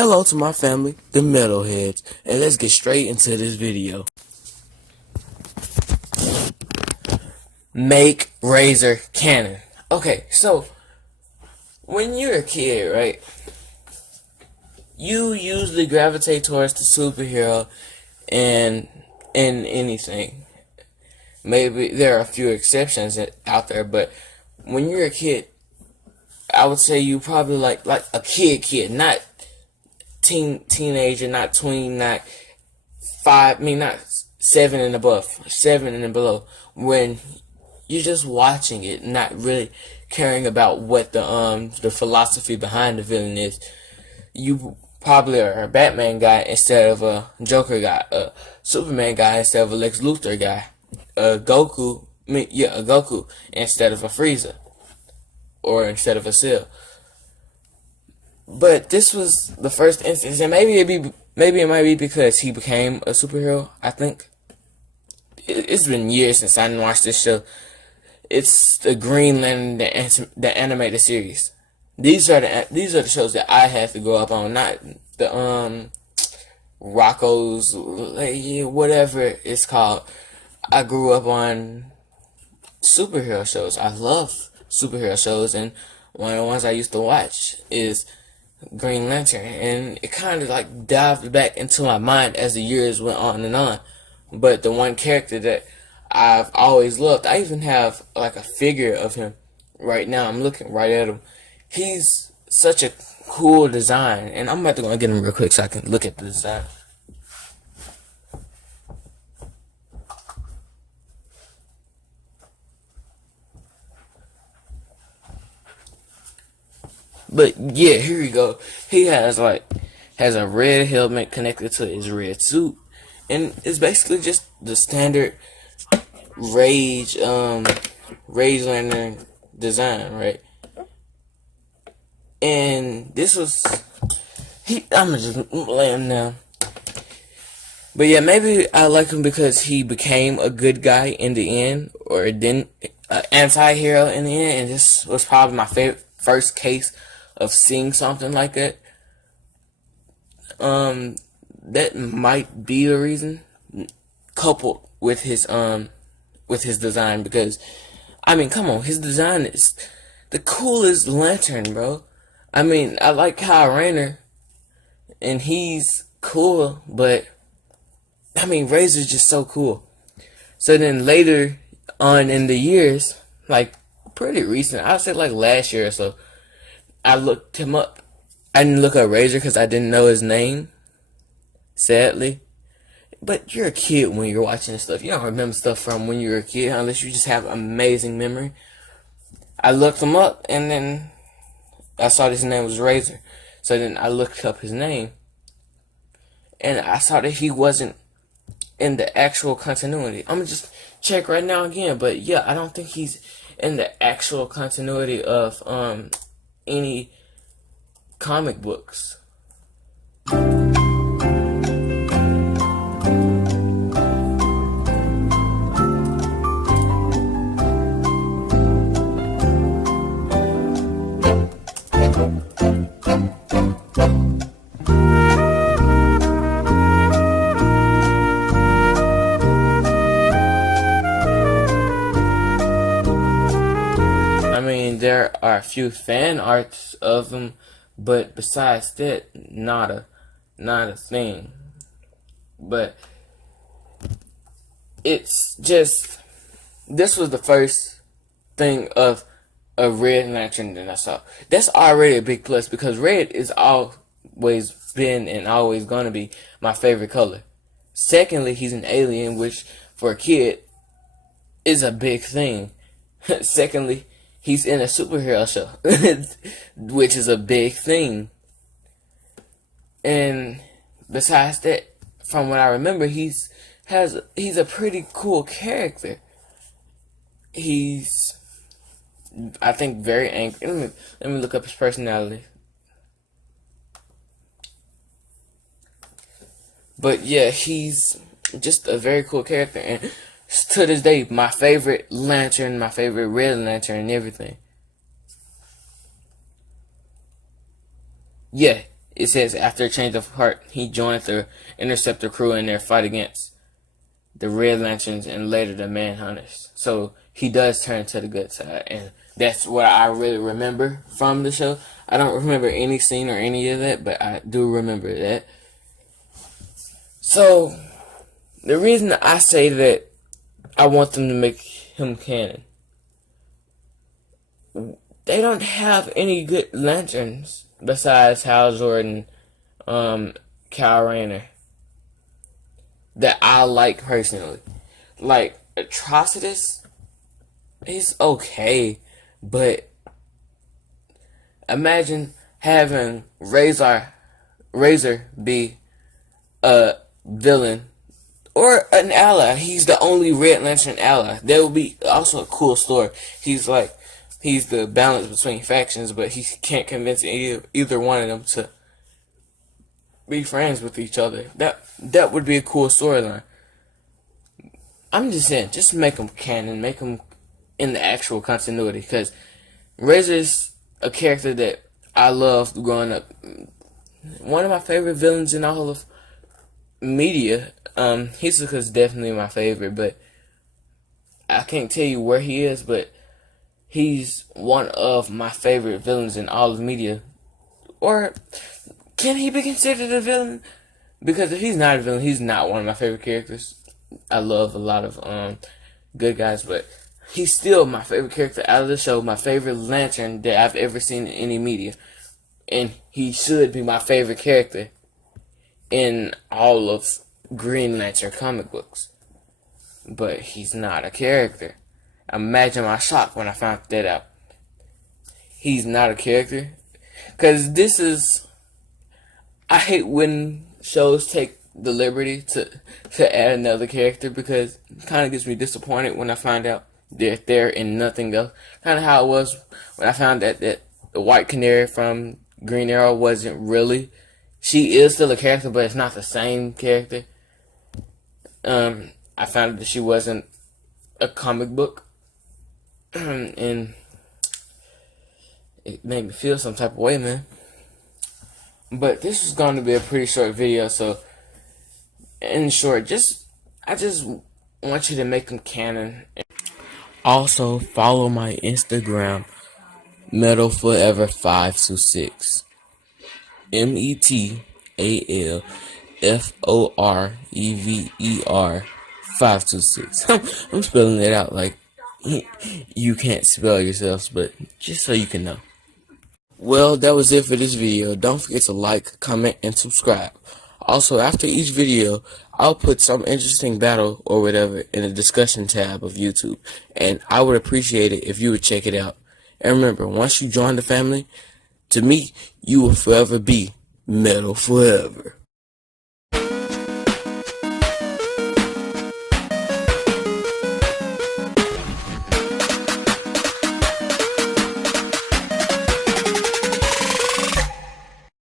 Hello to my family, the metalheads, and let's get straight into this video. Make Razor Canon. Okay, so when you're a kid, right, you usually gravitate towards the superhero and in anything. Maybe there are a few exceptions out there, but when you're a kid, I would say you probably like a kid, not teenager, not tween, not not 7 and above, 7 and below. When you're just watching it, not really caring about what the philosophy behind the villain is. You probably are a Batman guy instead of a Joker guy, a Superman guy instead of a Lex Luthor guy, a Goku instead of a Frieza, or instead of a Cell. But this was the first instance, and maybe it might be because he became a superhero. I think it's been years since I watched this show. It's the Green Lantern, the animated series. These are the shows that I had to grow up on, not the Rocco's, whatever it's called. I grew up on superhero shows. I love superhero shows, and one of the ones I used to watch is Green Lantern, and it kind of like dived back into my mind as the years went on and on. But the one character that I've always loved, I even have like a figure of him right now. I'm looking right at him. He's such a cool design, and I'm about to go and get him real quick so I can look at the design. But yeah, here we go. He has a red helmet connected to his red suit, and it's basically just the standard Rage Lantern design, right? And this was I'm gonna just lay him down. But yeah, maybe I like him because he became a good guy in the end, or didn't, anti-hero in the end, and this was probably my first case of seeing something like that. That might be the reason, coupled with his design, because I mean, come on, his design is the coolest lantern, bro. I mean, I like Kyle Rayner, and he's cool, but I mean, Razor's just so cool. So then later on in the years, like pretty recent, I'd say like last year or so, I looked him up. I didn't look up Razor because I didn't know his name, sadly. But you're a kid when you're watching this stuff. You don't remember stuff from when you were a kid unless you just have amazing memory. I looked him up, and then I saw his name was Razor. So then I looked up his name, and I saw that he wasn't in the actual continuity. I'm gonna just check right now again, but yeah, I don't think he's in the actual continuity of any comic books. I mean, there are a few fan arts of him, but besides that, not a thing. But it's just, this was the first thing of a Red Lantern that I saw. That's already a big plus, because red is always been and always gonna be my favorite color. Secondly, he's an alien, which for a kid is a big thing. Secondly, he's in a superhero show, which is a big thing. And besides that, from what I remember, he's a pretty cool character. He's, I think, very angry. Let me look up his personality. But yeah, he's just a very cool character, and to this day, my favorite lantern, my favorite red lantern, and everything. Yeah, it says after a change of heart, he joined the Interceptor crew in their fight against the Red Lanterns and later the Manhunters. So he does turn to the good side, and that's what I really remember from the show. I don't remember any scene or any of that, but I do remember that. So the reason I say that I want them to make him canon, they don't have any good lanterns besides Hal Jordan, Kyle Rayner, that I like personally. Like Atrocitus, he's okay, but imagine having Razor be a villain or an ally. He's the only Red Lantern ally. That would be also a cool story. He's the balance between factions, but he can't convince either one of them to be friends with each other. That would be a cool storyline. I'm just saying, just make them canon, make them in the actual continuity, because Razor's a character that I loved growing up. One of my favorite villains in all of media. Hisoka's definitely my favorite, but I can't tell you where he is, but he's one of my favorite villains in all of media. Or can he be considered a villain? Because if he's not a villain, he's not one of my favorite characters. I love a lot of good guys, but he's still my favorite character out of the show, my favorite Lantern that I've ever seen in any media. And he should be my favorite character in all of Green Lantern comic books. But he's not a character. Imagine my shock when I found that out. He's not a character. Because this is... I hate when shows take the liberty to add another character, because it kind of gets me disappointed when I find out they're there and nothing else. Kind of how it was when I found that the White Canary from Green Arrow wasn't really... She is still a character, but it's not the same character. I found out that she wasn't a comic book. And it made me feel some type of way, man. But this is going to be a pretty short video, so in short, I just want you to make them canon. Also, follow my Instagram, Metal Forever 526. METALFOREVER 526. I'm spelling it out like you can't spell yourselves, but just so you can know. Well, that was it for this video. Don't forget to like, comment, and subscribe. Also, after each video, I'll put some interesting battle or whatever in the discussion tab of YouTube, and I would appreciate it if you would check it out. And remember, once you join the family, to me, you will forever be Metal Forever.